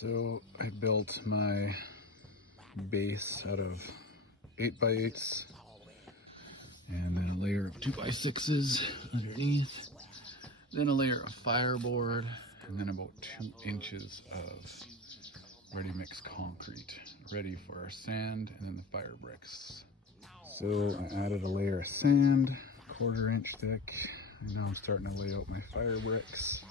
So I built my base out of 8x8s and then a layer of 2x6s underneath, then a layer of fireboard, and then about 2 inches of ready mix concrete ready for our sand and then the fire bricks. So I added a layer of sand, 1/4 inch thick, and now I'm starting to lay out my fire bricks.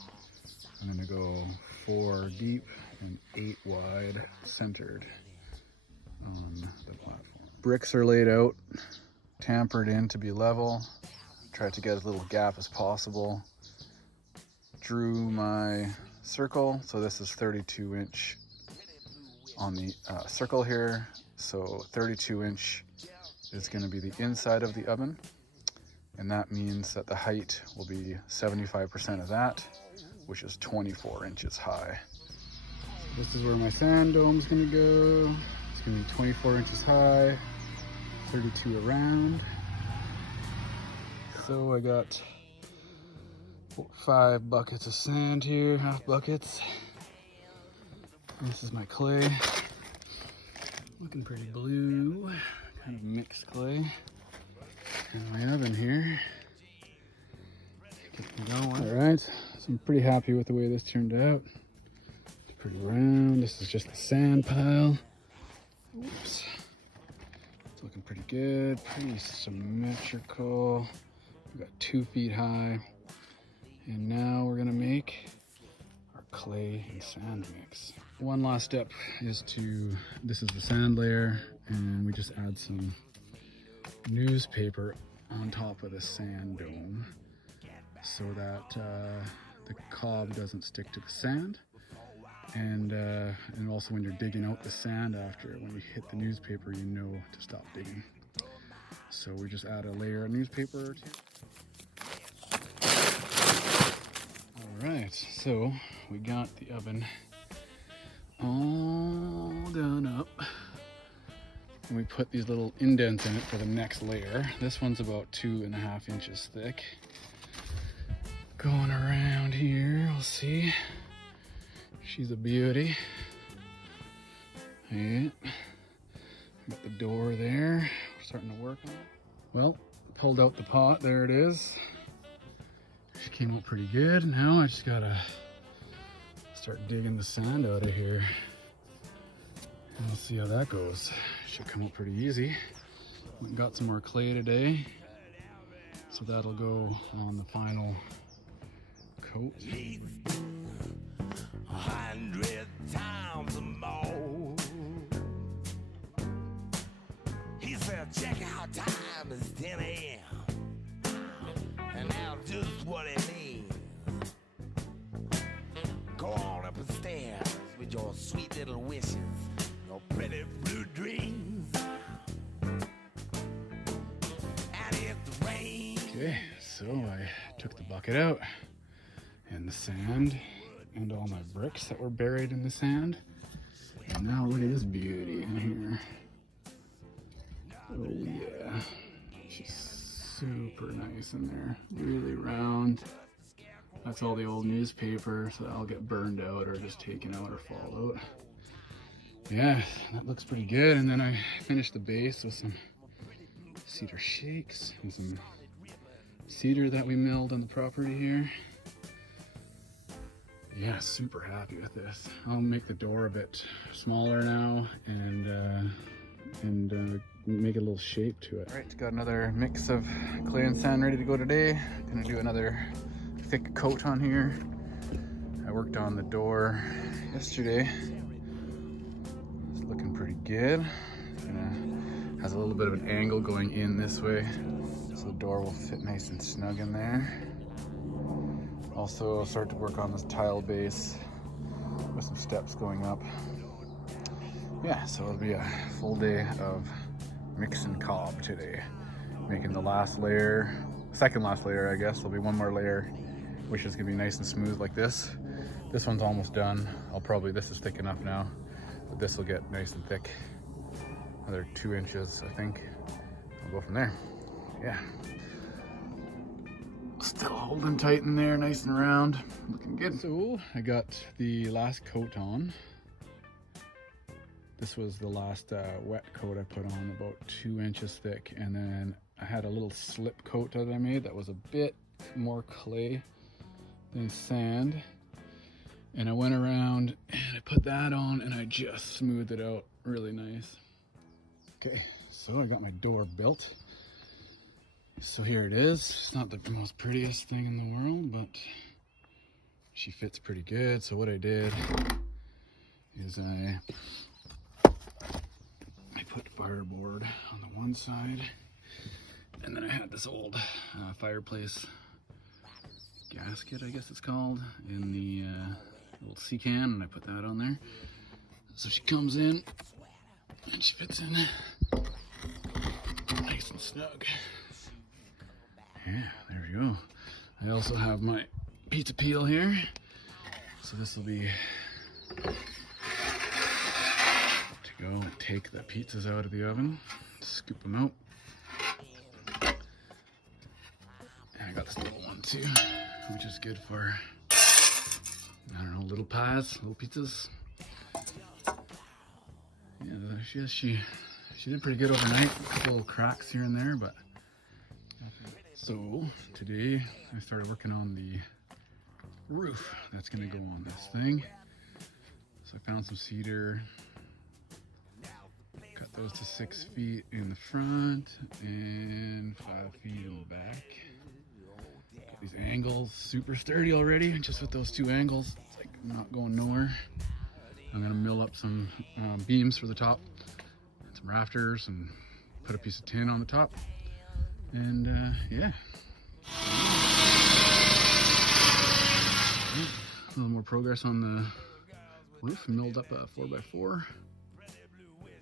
I'm gonna go 4 deep and 8 wide centered on the platform. Bricks are laid out, tampered in to be level. Tried to get as little gap as possible. Drew my circle, so this is 32 inch on the circle here. So 32 inch is gonna be the inside of the oven. And that means that the height will be 75% of that, which is 24 inches high. So this is where my sand dome's gonna go. It's gonna be 24 inches high, 32 around. So I got 5 buckets of sand here, half buckets. This is my clay. Looking pretty blue, kind of mixed clay. And my oven here. All right, so I'm pretty happy with the way this turned out. It's pretty round. This is just the sand pile. Oops. It's looking pretty good, pretty symmetrical. We've got 2 feet high. And now we're gonna make our clay and sand mix. One last step is this is the sand layer, and we just add some newspaper on top of the sand dome so that the cob doesn't stick to the sand, and also when you're digging out the sand after, when you hit the newspaper, you know to stop digging. So we just add a layer of newspaper. All right, so we got the oven all done up. And we put these little indents in it for the next layer. This one's about 2.5 inches thick. Going around here, we'll see. She's a beauty. Yeah. Got the door there. We're starting to work on it. Well, pulled out the pot. There it is. She came out pretty good. Now I just gotta start digging the sand out of here. And we'll see how that goes. Should come out pretty easy. Went and got some more clay today, so that'll go on the final coat. 100 times more. He said, check out, time is 10 a.m. And now just what it means. Go on up the stairs with your sweet little wishes, your pretty blue dreams. And it's rain. Okay, so I took the bucket out and the sand and all my bricks that were buried in the sand. And now look at this beauty in here. Oh yeah, she's super nice in there, really round. That's all the old newspaper, so that'll get burned out or just taken out or fall out. Yeah, that looks pretty good. And then I finished the base with some cedar shakes and some cedar that we milled on the property here. Yeah, super happy with this. I'll make the door a bit smaller now and make a little shape to it. All right, got another mix of clay and sand ready to go today. Gonna do another thick coat on here. I worked on the door yesterday. It's looking pretty good. Has a little bit of an angle going in this way, so the door will fit nice and snug in there. Also, I'll start to work on this tile base with some steps going up. Yeah, so it'll be a full day of mix and cob today. Making the last layer, second last layer, I guess. There'll be one more layer, which is gonna be nice and smooth like this. This one's almost done. This is thick enough now, but this will get nice and thick. Another 2 inches, I think. I'll go from there. Yeah. Still holding tight in there, nice and round, looking good. So I got the last coat on. This was the last wet coat I put on, about 2 inches thick, and then I had a little slip coat that I made that was a bit more clay than sand, and I went around and I put that on and I just smoothed it out really nice. Okay, so I got my door built. So here it is. It's not the most prettiest thing in the world, but she fits pretty good. So what I did is I put fireboard on the one side, and then I had this old fireplace gasket, I guess it's called, in the little sea can, and I put that on there. So she comes in and she fits in nice and snug. Yeah, there we go. I also have my pizza peel here, so this will be to go and take the pizzas out of the oven, scoop them out. And I got this little one too, which is good for, I don't know, little pies, little pizzas. Yeah, she did pretty good overnight. A couple little cracks here and there, but. So today I started working on the roof that's gonna go on this thing. So I found some cedar, cut those to 6 feet in the front and 5 feet in the back. Got these angles super sturdy already, just with those 2 angles. It's like not going nowhere. I'm gonna mill up some beams for the top, and some rafters, and put a piece of tin on the top. And yeah, a little more progress on the roof. Milled up a 4x4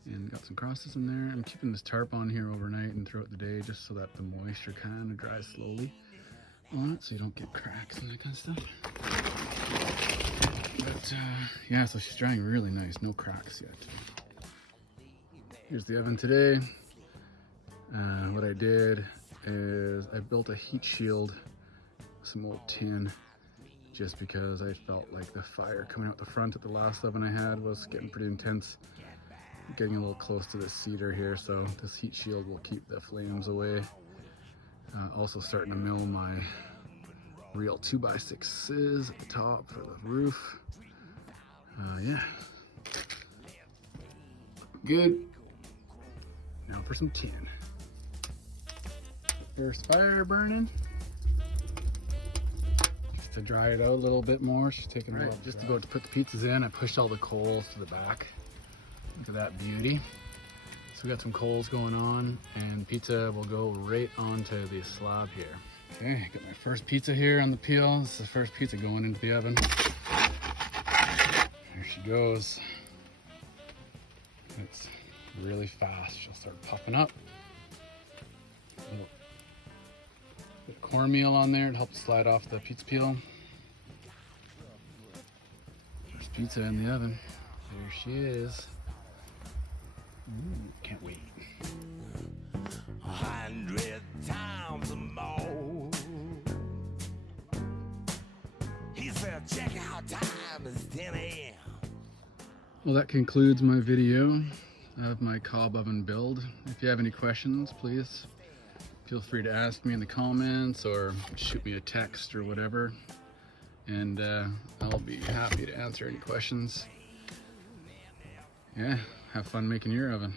and got some crosses in there. I'm keeping this tarp on here overnight and throughout the day, just so that the moisture kind of dries slowly on it, so you don't get cracks and that kind of stuff. But yeah, so she's drying really nice, no cracks yet. Here's the oven today. What I did is I built a heat shield, some old tin, just because I felt like the fire coming out the front at the last oven I had was getting pretty intense, getting a little close to the cedar here, so this heat shield will keep the flames away. Also starting to mill my real 2x6s at the top for the roof. Yeah, good. Now for some tin. First fire burning, just to dry it out a little bit more. She's taking a while. Just to go to put the pizzas in, I pushed all the coals to the back. Look at that beauty. So we got some coals going on, and pizza will go right onto the slab here. Okay, got my first pizza here on the peel. This is the first pizza going into the oven. There she goes. It's really fast. She'll start puffing up. Little bit of cornmeal on there to help slide off the pizza peel. First pizza in the oven. There she is. Ooh, can't wait. 100 times more. He said, check out time is 10 a.m. Well, that concludes my video of my cob oven build. If you have any questions, please feel free to ask me in the comments or shoot me a text or whatever, and I'll be happy to answer any questions. Yeah, have fun making your oven.